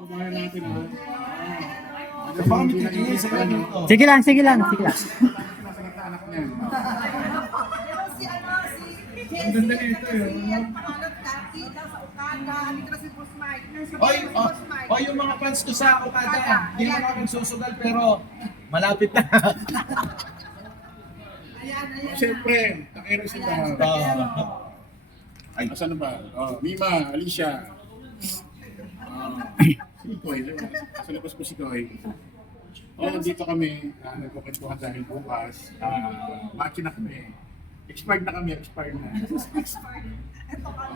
Kumain natin ha. Sige lang, sige lang, sige lang. Nasa anak niya. Ang ganda nito Oy, yung mga fans ko sa Okada, hindi naman ako magsusugal pero malapit na. Siyempre, takero sila. Ay, asan na ba? Mima, Alicia. Si Koy. Sa labas po si Koy. Dito kami. Nagkukwentuhan dahil bukas. Machi na kami. Expired na kami. Expired na.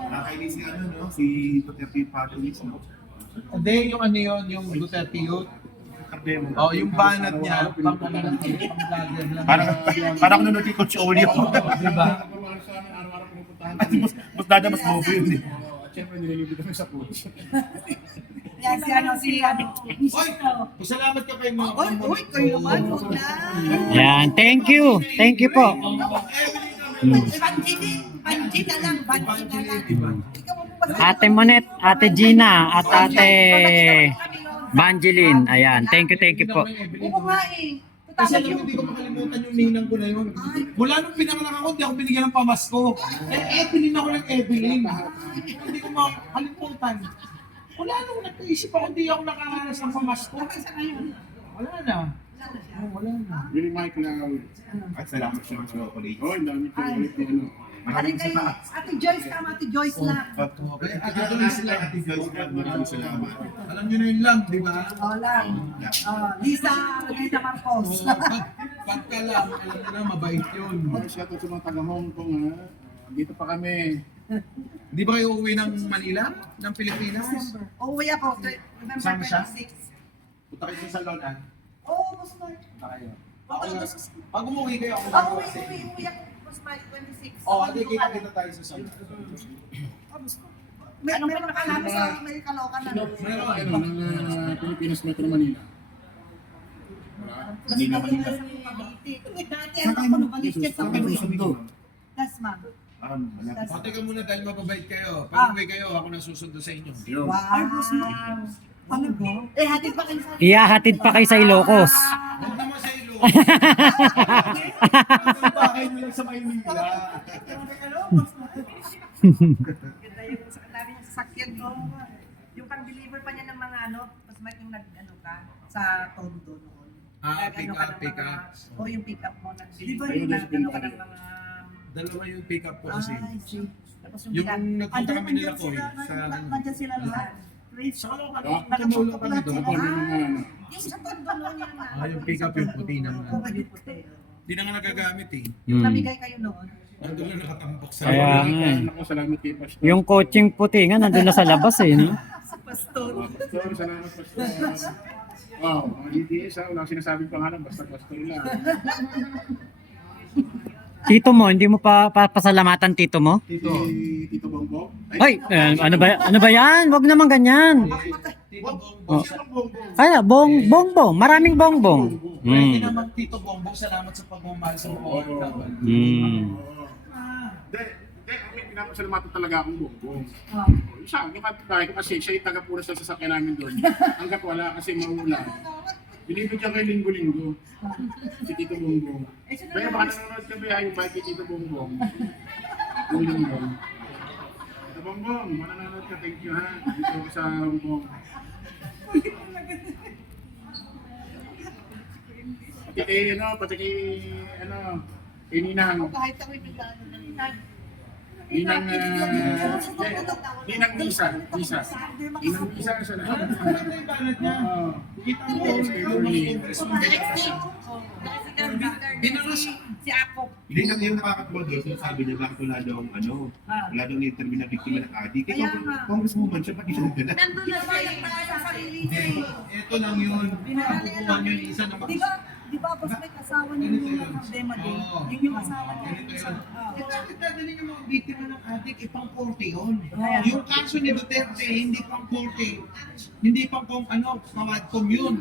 Nakakainis nga no? Si Duterte Family. Hindi, yung ano yun, yung Duterte Youth. Oh, yung banat niya, pang-vlogger lang. Parang nanonood yung Coach Olio. Diba? Araw-araw pinupuntahan. Mas dada mas bobo yun eh. At syempre nililibre kami sa coach. Yan si ano. Oy, salamat ka kay mga. Uy, kayo naman, huwag na. Yan, thank you. Thank you po. Banji na lang, banji na lang. Ikaw mo ba sa- Ate Monet, Ate Gina, at Ate Banjeline. Ayan, thank you po. Oo nga eh. Kasi Tatawag alam mo, yung... hindi ko makalimutan yung ninang ko na yun. Mula nung pinanganak ako, hindi ako binigyan ng pamasko. Evelyn ako ng Evelyn. Hindi ko makalimutan. Wala nung nag-iisip ako, hindi ako nakaranas ng pamasko. Sa ngayon. Wala na. Wala na. Yun yung Mike Lau. At salamat sa mga chocolate. Oh, ang dami ko ulit ni ano. Ate kayo, Ate Joyce tama, Ate Joyce na. Ate Joyce lang. Ate Joyce lang, maraming salamat. Alam nyo na yun lang, di ba? Oo lang. Lisa, Rodita Marcos. Pagka lang, alam nyo na, mabait yun. Shout out sa mga taga Hong Kong ha. Dito pa kami. Di ba kayo uuwi ng Manila? Ng Pilipinas? Uuwi ako, November Sama siya? 26. Punta kayo sa salon, ah. Oo, Boss Mike. Punta kayo. Pag umuwi kayo, ako Oo, kasi. uwi ako, Boss Mike, 26. Oo, hindi kita tayo sa salon. May nakalaman sa may kalokan na. Meron ano, ng Pilipinas Metro Manila. Hindi naman nila. Dati ang ako nabalik sa uwi. Das ma'am. Malapit. O, teka muna dahil mababait kayo. Pag umuwi kayo, ako nang susundo sa inyo. Yun. Wow. Ano ba? Eh, hatid pa kayo sa... Iyahatid pa kayo sa Ilocos. Huwag naman sa ilo. Bakit mo lang sa Maynila? Ganda yung sa dami ng sasakyan ko. Yung pang-deliver pa niya ng mga ano, mas may yung nag-ano ka sa Tondo noon. Pick up, pick up. O yung pick up mo nag-deliver Ayun, na yung ano ka pinaka- ng mga... Dalawa yung pick up po kasi. Ay, see. Tapos yung Yung pick up. nagpunta kami nila ko eh. Sa Nandiyan sila lahat. Sa Nakatulong kami doon. Ako ng mga ano. Yung sa Tondo noon yung Yung pick up yung puti naman. Oo, yung puti. Hindi na nga nagagamit eh. Yung Hmm. namigay kayo noon. Nandun na nakatambak sa Kaya nga eh. Ako, salamat kay Pastor. Yung coaching puti nga, nandun na sa labas eh. No? Sa pastor. Pastor, salamat Pastor. Wow, mga DTS ha. Wala akong sinasabing pangalan. Basta Pastor lang. Tito mo, hindi mo pa pasalamatan tito mo? Tito. Si Tito Bongbong. Ay, ano ba yan? Wag naman ganyan. Tito Bongbong. Kaya, bongbong. Maraming bongbong. Pwede Hmm. naman Tito Bongbong, salamat sa pagmamahal sa mga OFW. Hmm. Hindi, may pinapasalamatan talaga akong Bongbong. Siya, yung kapitbahay ko kasi siya yung taga-punas ng sasakyan namin doon. Hanggat wala kasi maulan. Binibigyan kayo linggo-linggo. Si Tito Bongbong. Kaya baka nanonood ka ba yung bike ni Tito Bongbong? Linggo. Tito Bongbong, mananonood ka, thank you ha. Dito ko sa Hong Kong. Pati kay Ninang. Kahit ako yung nagdaan ng Ninang Nisa. Ninang Nisa sa lahat. Maganda yung banat niya. Kita mo, yung Binaras siya. Si Ako. Hindi na yung nakakatuwa doon, sinasabi niya bakit wala daw wala daw na-interview na biktima ng adik. Kaya Ikaw, nga. congresswoman siya, ba't siya nagdala? Nandun na siya sa sarili niya. Ito lang yun. Pinakukuha niyo yung isa na Di ba boss may asawa niya yung problema din? Oo. Yun yung asawa niya. Ganito yun. Ah. Eh, bakit dadalhin yung mga biktima ng adik, ipang korte yun. Yung kaso ni Duterte, hindi pang korte. Hindi pang pawadcom yun.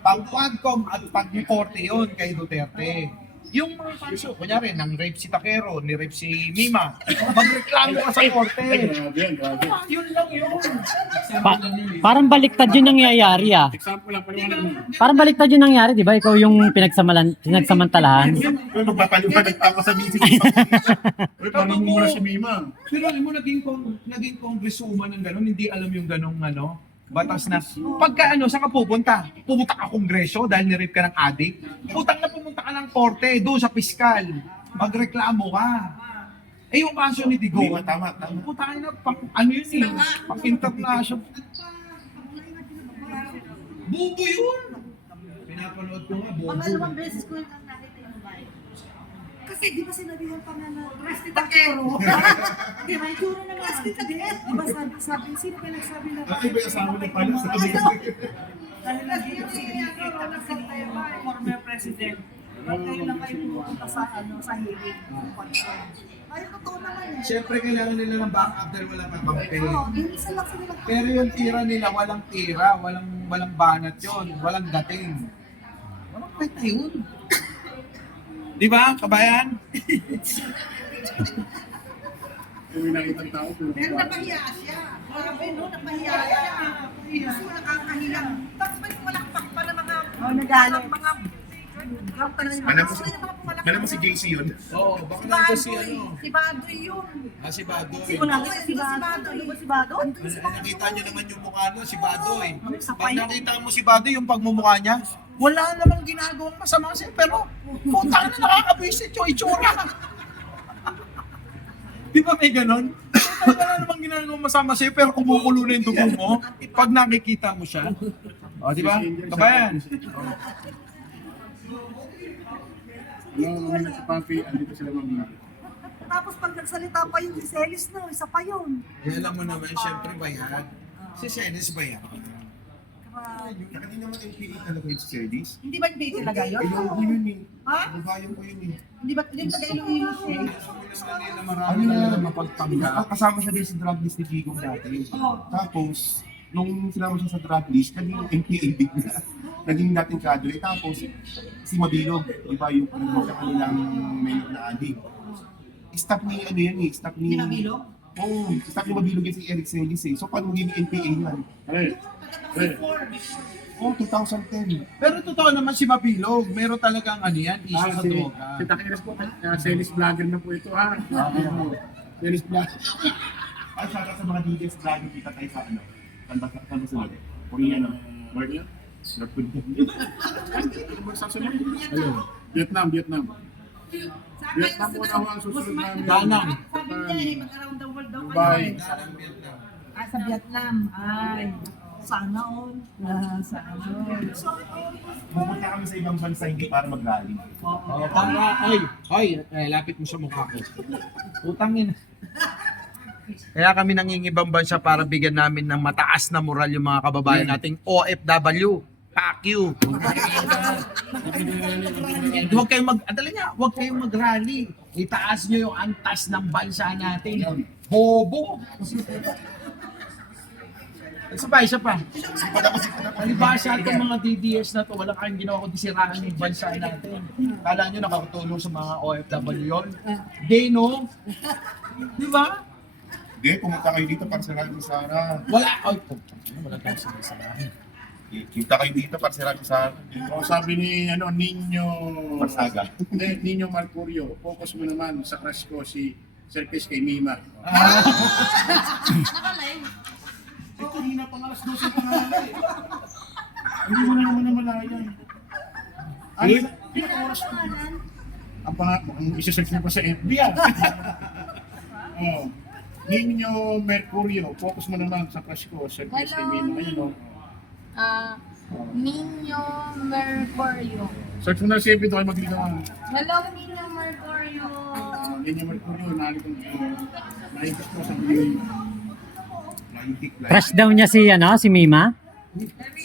Pang quadcom at pag-korte yun kay Duterte. yung mga fans, kunyari, nang rape si Takero, ni rape si Mima, magreklamo ka sa korte. Grabe yan, grabe. Yun lang yun. Parang baliktad yung nangyayari ah. Example lang, paliwanag mo. Parang baliktad yung nangyari, di ba? Ikaw yung pinagsamantalahan. Uy, magpapaliwanag pa ako sa meeting. Uy, paano mo muna si Mima? Pero alam mo, naging congresswoman ng gano'n, hindi alam yung gano'ng batas na. Pagka saan ka pupunta? Pumunta ka kongreso dahil nirape ka ng adik? Putang na pumunta ka ng korte, doon sa piskal. Magreklamo ka. Eh yung kaso ni Digo, Tama. putang na, ano yun eh, pang international. Bubo yun! Pinapanood ko nga, bubo. Pangalawang beses ko yung nakita yung bahay. Kasi di ba sinabihan pa nga na Resti Takero. di ba itsura naman Resti Takero. di ba sabi sino pa nagsabi na Ay, ba yung asawa niya pala? dahil lagi yung sinikita na si former president ba't kayo lang kayo pumunta sa sa hearing ay totoo naman eh Siyempre kailangan nila ng backup dahil wala pang campaign. oo isa lang sila Pero yung tira nila, walang tira, walang banat yun, walang dating. Walang kwenta yun. Di ba, kabayan? Kung may nakita tao, Pero napahiya siya. Grabe, no? Napahiya siya. Kasi nakakahiya. Tapos may pumalakpak pa ng mga... nagalit Mga... Alam mo si JC yun? Oo, baka Si nandun si Badoy. ano. Si Badoy yun. Si Badoy. si Bado ano ba si Bado Nakita nyo naman yung mukha nun, si Badoy. Pag nakita mo si Badoy, yung pagmumukha niya, wala namang ginagawang masama siya, pero putang na nakakabwisit yung itsura. Di ba may ganon? Wala namang ginagawang masama sa'yo, pero kumukulo na yung dugo mo pag nakikita mo siya. O, di ba? Kabayan. Ano, kami na si Papi, andito sila mamili. tapos pag nagsalita pa yung si Celis no isa pa yun Alam mo naman, syempre bayad. Si Senes bayad. Hindi naman NPA talaga yung service. Hindi ba yung talaga yun? Ayun ko yun eh. Ha? Babayan ko yun eh. Hindi ba yung taga Iloilo siya? Marami na nila mapagpanggap. Kasama siya din sa drug list ni Gigong dati. Tapos, nung sinama siya sa drug list, naging NPA din na. Naging dating kadre. Tapos, si Mabilog, di ba yung sa kanilang mayor na adik. Stop ni ano yan eh, stop ni... Hindi Mabilog? Oo, stop ni Mabilog yan si Eric Celis eh. So, paano magiging NPA yan? Ay, ay, Oo, 2010. Pero totoo naman si Mabilog, meron talagang yan, issue sa droga. si Takiris po, sales vlogger na po ito ha. Sales vlogger. Ay, shoutout sa mga DJs vlog kita tayo sa ano. Saan ba sunod? Korean ano? Lord yan? North Korea. Ano ba sasunod? Ayun. Vietnam. Vietnam po na ang susunod namin. Danang. Sabi niya eh, mag-around the world daw Dubai. kayo. Sa Vietnam. Ay, sana all. Sana all. Pupunta kami sa ibang bansa hindi para mag-rally. Oh, lapit mo sa mukha ko. Utangin. Kaya kami nangingibang bansa para bigyan namin ng mataas na moral yung mga kababayan nating OFW. Fuck you. Huwag kayong huwag kayong mag-rally. Itaas nyo yung antas ng bansa natin. Bobo. Isa pa. Palibasa itong mga DDS na to, wala kayong ginawa kundi siraan yung bansa natin. Kala nyo nakakatulong sa mga OFW yun? They know. Di ba? Hindi, pumunta kayo dito para sa Sara. Wala. Ay, wala tayong sinasarahan. Kita kayo dito para sa Sara. O sabi ni Nino Marsaga. Hindi, Nino Mercurio, focus mo naman sa crush ko si Sir Chris kay Mima. Eh, kanina pang alas 12 pa nga eh. Hindi mo na naman namalayan. Ano? Pinaka-oras ko. Ang isa-search mo pa sa FB ah. Oh. Nino Mercurio, focus mo naman sa crush ko, Sir Chris kay Mima. Ayun o. Nino Mercurio. Search mo na si FB doon, magligawan. Hello, Nino Mercurio. Nino Mercurio, nalitong naibas mo sa video. Crush daw niya si Mima?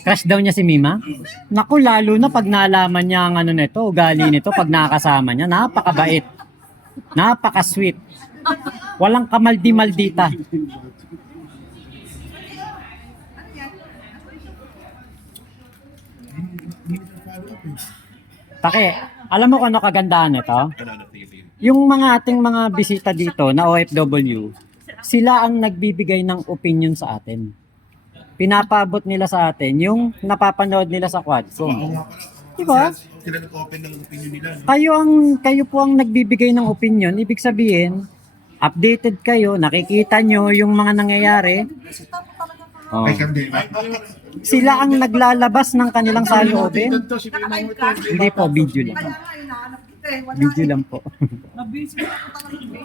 Crush daw niya si Mima? Naku, lalo na pag nalaman niya ang nito, ugali nito, pag nakakasama niya, napakabait. Napaka-sweet. Walang kamaldi-maldita. Take, Alam mo kung ano kagandahan nito? Yung mga ating mga bisita dito na OFW, sila ang nagbibigay ng opinion sa atin. Pinapabot nila sa atin yung napapanood nila sa Quadcom. Diba? Sila nag-open ng opinion nila. No? Kayo po ang nagbibigay ng opinion. Ibig sabihin, updated kayo, nakikita nyo yung mga nangyayari. Oh. Ay, Candel. Sila ang naglalabas ng kanilang saloobin. Dito, si Mima mo ito. Hindi po, video lang. Kaya nga, hinahanap kita eh. Wala Video lang po. Nabisi na ako talaga.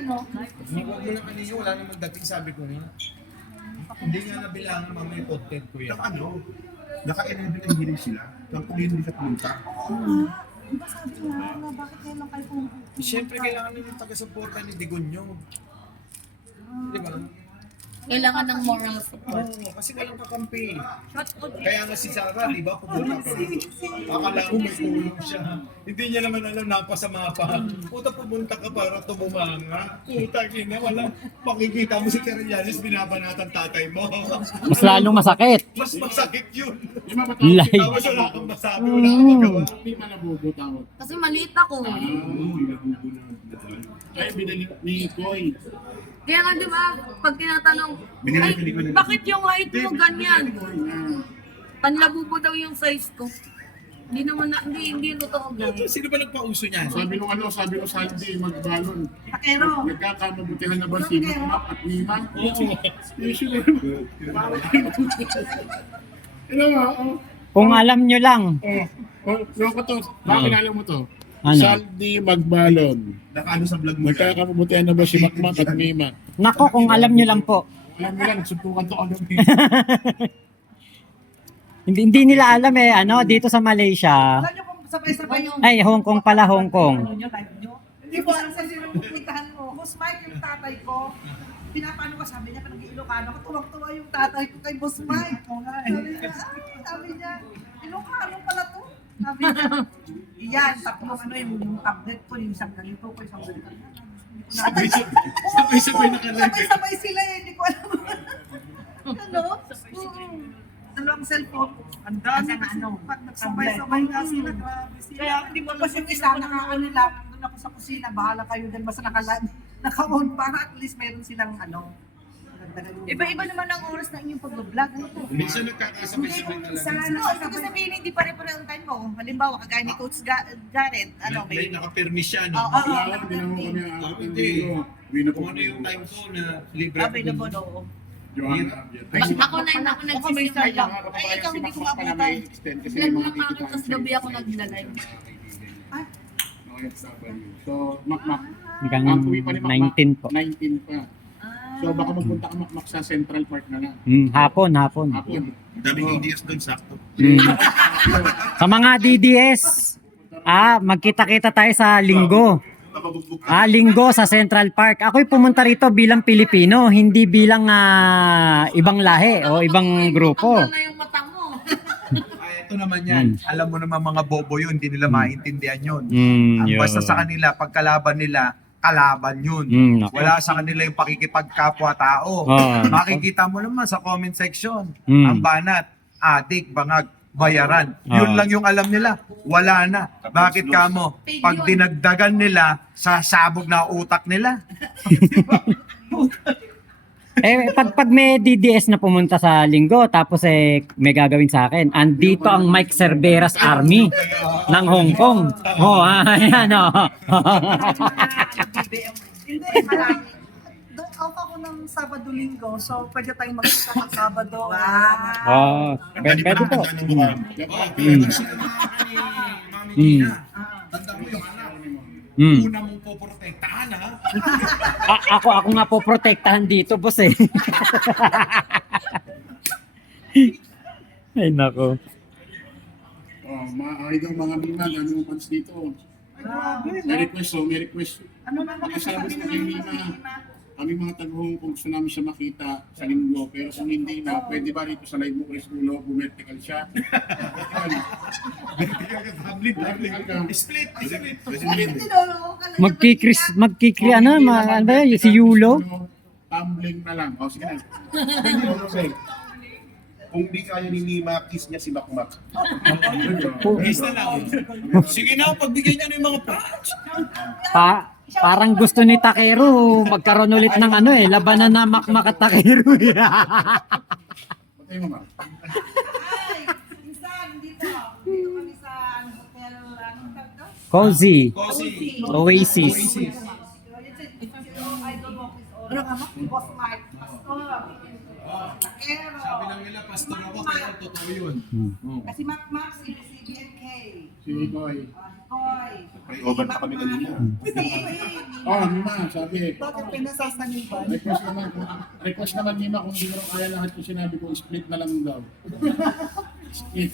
Huwag mo lang kanina, wala namang dating sabi ko niya. Hindi nga nabilangan mamaya content ko yan. Naka-11 ang hearing sila. Nang kung hindi sa punta. Siyempre, kailangan nyo yung taga-suporta ni Digonyo. Di ba? Kailangan ng moral support. Oo, kasi walang kakampi. Kaya nga si Sarah, di ba, pumunta pa. Akala ko may tulong siya. Hindi niya naman alam, napasama pa. Puta, pumunta ka para tumumanga. Puta, gina, wala. Makikita mo si Terelianis, binabanatan tatay mo. Mas lalong masakit. Mas masakit yun. Mima matawag. Live. Tapos wala kang masabi, wala kang magawa. Mima nabubutawag. Kasi maliit ako. Kaya binili ni Koy. Kaya nga di ba, pag tinatanong, Binili ay, ko, di ko na- bakit yung height mo ganyan? Panlabubo daw yung size ko. Hindi naman, hindi totoo guys. Sino ba nagpauso niyan? Sabi nung Sandy, magbalon. Takero. Nagkakamabutihan na ba si Mima at Mima? Issue na yun. Alam mo, Kung alam nyo lang. loko to. Bakit alam mo to? Ano? Sandy Magbalon. Nakaano sa vlog mo yan. Nagkakamabutihan na ba si Makmak at Mima? Nako, kung alam nyo lang po. Alam mo lang, suntukan to alam mo. Hindi nila alam eh, ano, dito sa Malaysia. Alam niyo kung sabay-sabay yung... Ay, Hong Kong pala, Hong Kong. Ano nyo, live nyo? Hindi po, alam sa sino pupuntahan mo. Boss Mike, yung tatay ko, pinapaano ko, sabi niya, parang Ilocano ko, tuwang-tuwa yung tatay ko kay Boss Mike. Sabi niya, Ilocano pala to. Sabi niya, iyan, tatlong ano yung tablet ko, yung isang ganito ko, isang ganito. Sabay-sabay nakalive. Sabay-sabay sila eh, hindi ko alam. Ano? Dalawang cellphone. Ang dami Kasi kasi ano, pag nagsabay-sabay nga sila, grabe sila. Kaya hindi mo kasi yung isa nakaano lang, doon ako sa kusina, bahala kayo din, basta naka-on para at least meron silang ano. Iba-iba naman ang oras ng inyong pag-vlog. Ano po? Minsan nagkakasabay-sabay talaga. No, ibig sabihin hindi pare-pareho ang time mo. Halimbawa, kagaya ni Coach Jared, ano, May may... naka-permis siya, no? Oo, Kailangan din ako kami ang ating Hindi. video. Wino Kung ano yung time ko na libre. Available, oo. Joanna. Ako nagsisimula. Ay, ikaw hindi ko maabutan. Kasi Ilan mga mga pangat, tapos gabi ako nagla-live. So, Makmak. Hanggang Ang uwi pa ni Makmak, 19 po. 19 pa. So, baka magpunta ka Makmak sa Central Park na lang. Hapon. Hapon. Daming ADS doon, sakto. Sa mga DDS, magkita-kita tayo sa Linggo. Napabugbog ka. Linggo sa Central Park. Ako'y pumunta rito bilang Pilipino, hindi bilang ibang lahi o ibang grupo. Tanggal na yung mata mo. Ay, ito naman yan. Alam mo naman mga bobo yun, hindi nila maintindihan yun. Ang Yun. basta sa kanila, pagkalaban nila, kalaban yun. Nako. Wala sa kanila yung pakikipagkapwa-tao. Makikita mo naman sa comment section. Ang banat, adik, bangag, bayaran. Yun lang yung alam nila. Wala na. Bakit kamo? Pag dinagdagan nila, sasabog na utak nila. Pag may DDS na pumunta sa Linggo, tapos may gagawin sa akin. Andito ang Mike Cerveras Army ng Hong Kong. Ayan Hindi, marami. Doon off ako ng Sabado-Linggo, so pwede tayong magkita ng Sabado. Pwede po. Tanda mo yung anak. Mm. Una mong poprotektahan, ha? Ako nga po protektahan dito, boss eh. Ay nako. Ay daw mga Mima, gano'n yung fans dito. May request. Ano naman Sabi ko kay Mima, kami mga taga-Hong Kong gusto namin siya makita sa Linggo, pero kung hindi na, pwede ba rito sa live mo Chris Ulo, vertical siya? Vertical ka. Split. Magkikri ano ba yun? Si Yulo? Tumbling na lang. O, sige na. Kung di kaya ni Mima, kiss niya si Makmak. Kiss na lang. Sige na, pagbigyan niya ng mga patch. Parang gusto ni Takeru magkaroon ulit ng ano labanan na Makmak at Takeru. Patay mo ba? Ay, minsan, dito. Dito kami sa hotel, anong tawag to? Cozy. Cozy. Oasis. Idol mo, ano ka mo? Boss Mike, Pastor. Takero. Sabi lang nila, pastor ako, kaya totoo yun. Kasi Mac, si BNK. Si Boy. Hoy. Pray-over pa kami kanina. Oh, Mima, sabi. Bakit pinasasaniban? Request naman Mima kung hindi mo kaya lahat yung sinabi ko, split na lang daw. Split.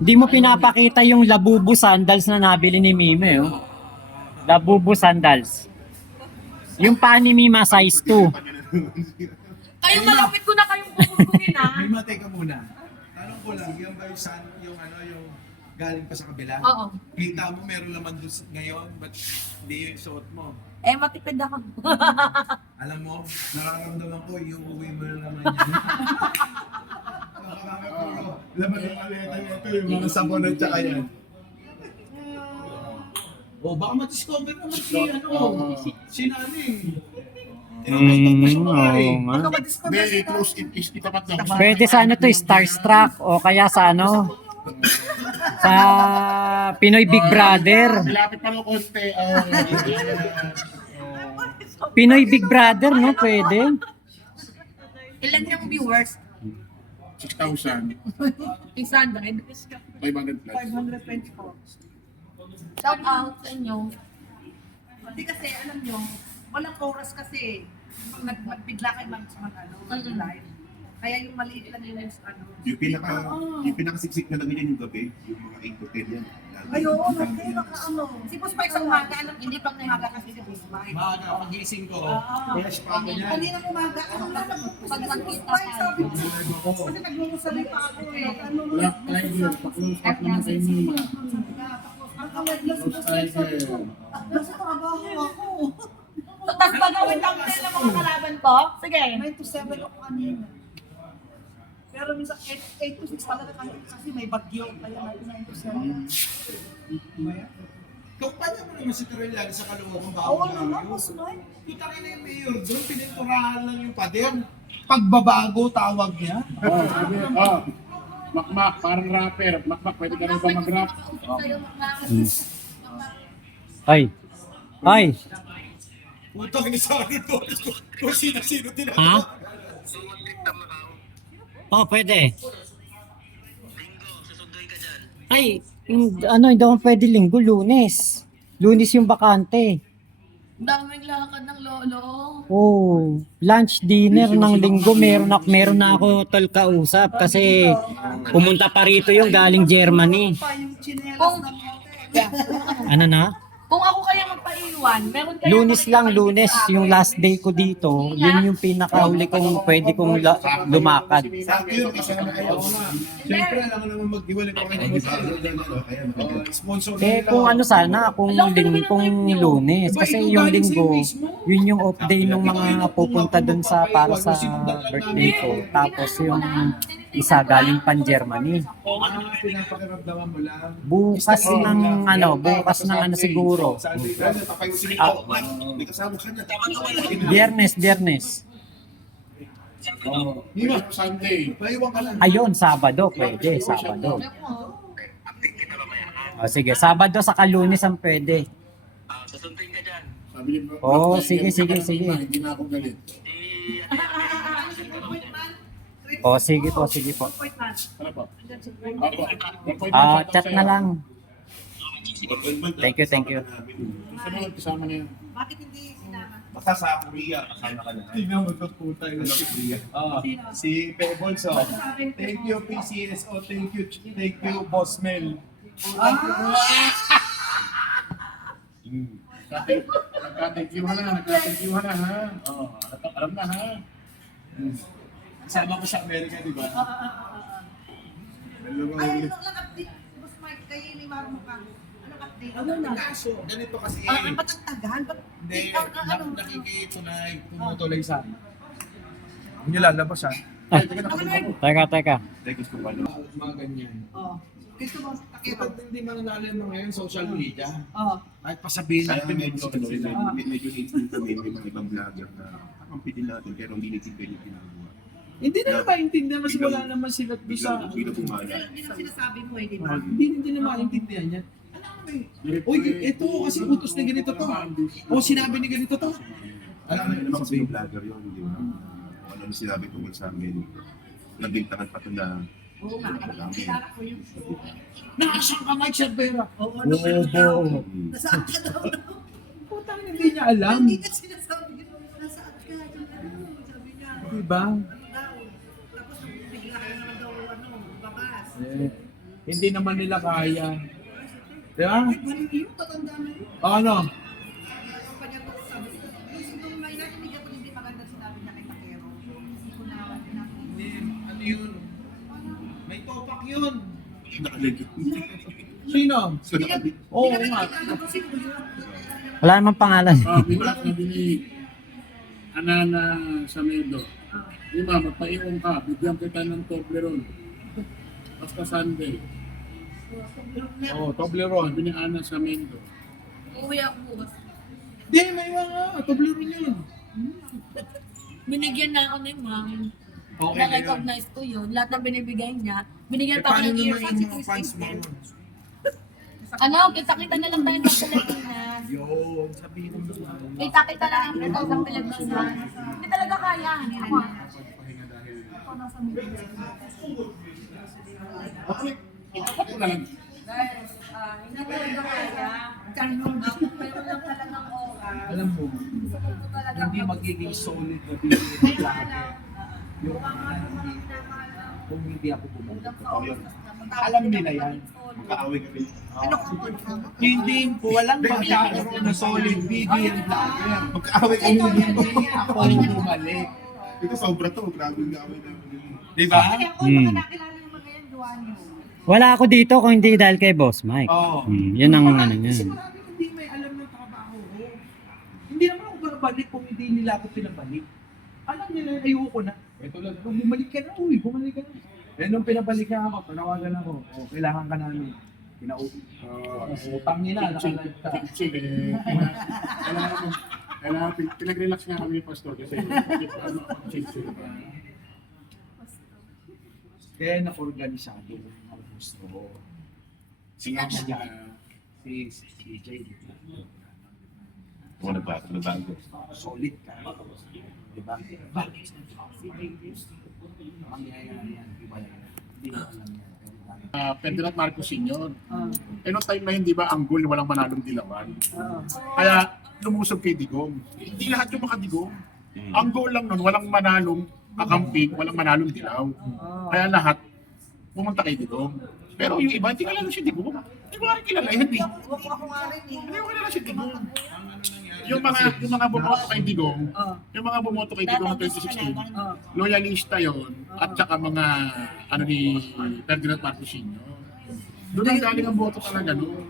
Hindi mo pinapakita yung Labubu sandals na nabili ni Mime, oh. Labubu sandals. Yung pa ni Mima size 2. Kayo malapit ko na kayong pupugungin ha. Mima, teka muna. Tanong ko lang, yung ba yung galing pa sa kabila? Oo. Kita mo meron naman doon ngayon, but hindi yung suot mo. Eh, matipid ako. Alam mo, nararamdaman ko yung uwi mo na naman yan. Laman ng maleta nito, yung mga sabon at saka yan. O, baka ma-discover naman si Naning. Oo nga. Hindi, i-close, itapat daw. Pwede sa ano to, Starstruck o kaya sa ano, sa Pinoy Big Brother. Malapit pa rin konti. Pinoy Big Brother, no? Pwede. Ilan yung viewers? 6,000. 600. 500 plus. 524. Shout out sa inyo. Hindi kasi, alam nyo, walang chorus kasi. Pag magbigla kayo mag-live. Kaya yung maliit lang yung Yung pinakasiksik na lang yun yung gabi, yung mga 8 to 10 yan. Ay, oo, naka-ano. Si Boss Mike sa umaga, alam, hindi pang umaga kasi si Boss Mike. Maaga, pagising ko, fresh pa ako niyan. Kanina umaga, ano na Pag Boss nagkita Mike, sabi ko. tayo. Kasi nagmumusabi pa ako eh. Ano Black Tiger, pa-close up naman kay Mima. ang kamad na si Boss Mike, sabi ko. Nasa trabaho ako. Tapos pagawin lang din ng mga kalaban ko. Sige. 9 to 7 ako kanina. Pero minsan 8 to 6 talaga kasi may bagyo. Kaya 9 to 7. Kumpanya mo naman si Trillian sa Caloocan ba? Oo naman, Boss Mike. Kita rin na yung mayor doon, pininturahan lang yung pader. Pagbabago tawag niya. Sabi, Makmak, parang rapper. Makmak, pwede ka rin ba mag-rap? Ay. Ay. Putang ina sa akin doon. Kung sino-sino Ha? tinatawag. Oh, pwede. Ay, hindi ako pwede linggo, Lunes. Lunes yung bakante. Daming lakad ng lolo. Oh, lunch dinner ng linggo meron na ako tol kausap kasi pumunta pa rito yung galing Germany. Pa yung chinelas Kung, ng hotel. Ano na? kung ako kaya magpaiwan, meron kaya Lunes, yung last day ko dito, yun yung pinakahuli kong pwede kong lumakad. Sa akin, kasama kayo. Siyempre, alam mo naman mag-iwalay pa kayo ng sponsor. Kung ano sana, kung Lunes. Kasi yung linggo, yun yung off day ng mga pupunta dun sa para sa birthday ko. Tapos yung isa galing pan Germany. Pinapakiramdaman mo lang. Bukas ng ano siguro. Biyernes. Mima, Sunday. Maiwan ka lang. Ayun, Sabado. Pwede, Sabado. O sige, Sabado sa Lunes ang pwede. Sabi ni Oh, Black sige, Tiger, sige. Hindi na ako galit. O sige po. Ano po? Chat na lang. Thank you. Sunod, kasama na yun. Bakit hindi sinama? Basta sa Korea, kasama ka na. Tingnan mo ito puta yun. Korea. Si Pebbles, oh. Thank you, PCSO. Thank you, Boss Mel. Nagka-thank-you-han na, ha? Oh, alam na, ha? Kasama ko sa Amerika, di ba? Ay, lang update, Boss Mike, kayo ni Marmo ka. Anong update? Ano na? Kaso, ganito kasi. Ba't ang tagal? Ba't Hindi, ikaw ka ano? nakikitunay, tumutuloy sa akin. Kung nilalabas siya, Ah. Teka, nakasama ko. Teka. Gusto ko ano. Mga ganyan. Oh. Ito ba, Kita hindi mananalo yung mga ngayon, social media. Oh. Kahit pasabihin Kaya natin medyo, medyo sila. medyo instinct kami, may mga ibang vlogger na kakampitin natin pero hindi nagsimpay yung ginagawa. Hindi nila maintindihan kasi wala naman sila doon sa... Bilang pumala. Yun ang sinasabi mo eh, di ba? Hindi nila maintindihan yan. Alam mo eh. Uy, ito kasi utos na ganito to. O sinabi ni ganito to. Alam mo naman kasi yung vlogger yun, di ba? Kung ano yung sinabi tungkol sa amin. Nagbintangan pa ito na Oo nga, kilala ko yun. Nakasang ka Mike Cervera. Oo, Obo. nasaan ka daw? Putang hindi niya alam. Hindi ka sinasabi yun. Nasaan ka? Sabi niya. Diba? Daw. Tapos bigla ka naman daw, babas. Hindi naman nila kaya. Diba? Ay, balik yun, tatanda mo yun. Ano? Pa niya to, sabi ko, nung may narinig ako hindi maganda sinabi niya kay Takero. Hindi ko na, Hindi. Ano yun? May topak yun. nakalagay. Sino? So, nakabit. Oo nga. Ano ko sino yun? Wala namang pangalan. Bilang sabi ni Anana Samedo, di ba, magpaiwan ka, bigyan kita ng Toblerone. Basta Sunday. Oo, Toblerone. Sabi ni Ana Samedo. Uuwi ako bukas. Hindi, may mga Toblerone yun. Binigyan na ako ni ma'am. Okay, Na-recognize ko yun. Lahat ng binibigay niya. Binigyan pa ako paano ng naman earphones. yung mga fans mo? Ano, kita-kita na lang tayo ng Pilipinas. Yun, sabihin mo na. Kita-kita na lang tayo ng Pilipinas. Hindi talaga kaya. Ako. Okay, ikapat mo lang. Guys, hindi talaga kaya. Ako meron lang talagang oras. Alam mo, Gusto ko talaga. hindi magiging solid na video yung kung hindi ako pumunta. Alam nila yan. Kaaway kami. Ano ko po? Hindi po, walang magkakaroon na solid video yung vlogger. Magkaaway kami dito. Ako yung bumalik. Ito sobra to, grabe yung kaaway namin. Di ba? Kaya ako, Hmm. mga nakilala yung mga yan, duwan nyo. Wala ako dito kung hindi dahil kay Boss Mike. Oo. Yun ang ano Kasi niya. maraming hindi may alam ng trabaho ko. Hindi naman ako babalik kung hindi nila ako pinabalik. Alam nila, ayoko na. Ito lang, kung bumalik ka na, bumalik ka na. Eh, nung pinabalik na ako, panawagan ako, kailangan ka namin. Utang nila, nakalive ka. Sige, kailangan pinag-relax nga kami ni Pastor kasi chill. Kaya na-organisado ang gusto. Singa Si CJ, Kung nagbago. solid ka. Diba? Bakit si CJ? Mangyayari yan, iba yan. Hindi mo alam yan. Ferdinand Marcos Sr. Eh, noong time na hindi ba ang goal walang manalong dilawan? Kaya lumusob kay Digong. Hindi lahat yung makadigong. Ang goal lang nun, walang manalong kakamping, walang manalong dilaw. Kaya lahat pumunta kay Digong. Pero yung iba, hindi kilala si Digong. Hindi ko nga rin kilala. Hindi Ako nga rin eh. ko kilala si Digong. Yung mga bumoto kay Digong, yung mga bumoto kay Digong noong 2016, loyalista yon at saka mga ano ni Ferdinand Marcos Sr. Doon ang galing ang boto talaga noon.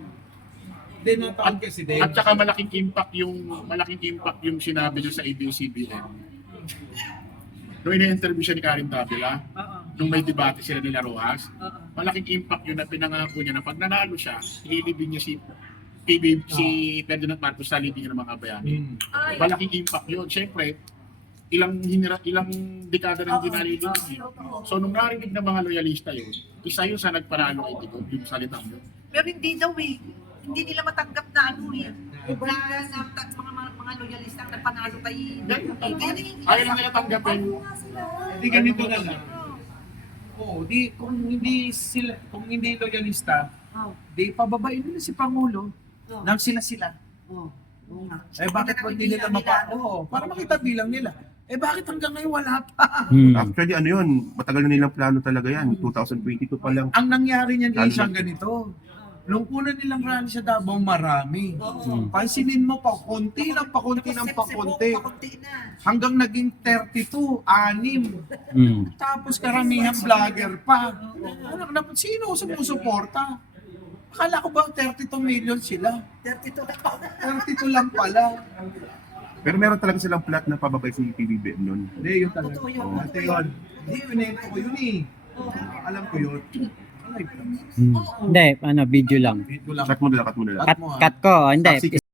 Hindi na taon kasi din. At saka malaking impact yung sinabi niya sa ABS-CBN. Nung ina-interview siya ni Karen Davila, nung may debate sila nila Rojas, malaking impact yun na pinangako niya na pag nanalo siya, ililibing niya si Ferdinand Marcos sa libing ng mga bayani. Malaking impact yun. Siyempre, ilang dekada nang dinalilin yun. So nung narinig ng mga loyalista yun, isa yun sa nagparalo kay Digong, yung salitang yun. Pero hindi daw eh. Hindi nila matanggap na ano eh. Mga loyalista ang nagpanalo kay... Ayaw lang nila tanggapin. Hindi ganito na lang. Oo, kung hindi loyalista, di pababain nila si Pangulo. Nang sila. Eh bakit wag hindi nila para makita bilang nila. Eh bakit hanggang ngayon wala pa? Actually, ano yun, matagal na nilang plano talaga yan. 2022 pa lang. Ang nangyari niyan Lalo isang na- ganito. Nung una nilang rally sa Davao, marami. Pansinin mo pa, konti ng pakunti. Pakunti na. Hanggang naging 32, 6. Tapos karamihan vlogger pa. Sino sumusuporta? Akala ko ba 32 million sila? 32 na pa. 32 lang pala. Pero meron talaga silang plot na pababay si PBBM nun. Hindi, yun talaga. Totoo yun. Ate yun. Hindi, winento ko yun eh. Alam ko yun. Live lang. Hindi, ano, video lang. Video lang. Cut mo na lang, cut mo na lang. Cut ko, hindi.